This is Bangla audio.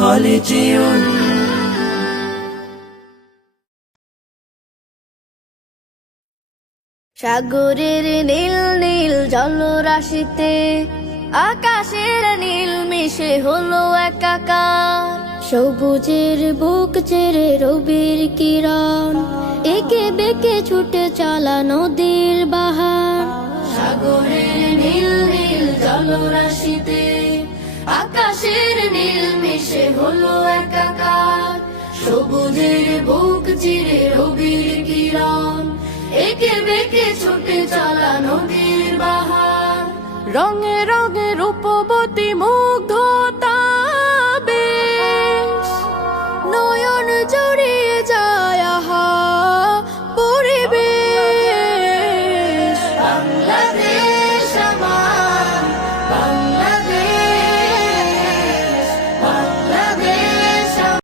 হলে জীবন। সাগরের নীল নীল জলরাশিতে আকাশের নীল মিশে হলো একাকার, সবুজের বুক চেরে রবির কিরণ একে বেঁকে ছুটে চলা নদীর বাহার। সাগরের নীল নীল জলরাশিতে আকাশের নীল মিশে হলো একাকার, সবুজের বুক চিরে রবির কিরণ একে বেঁকে ছুটে চলা নদীর বাহার। রঙে রঙে রূপবতী মুগ্ধ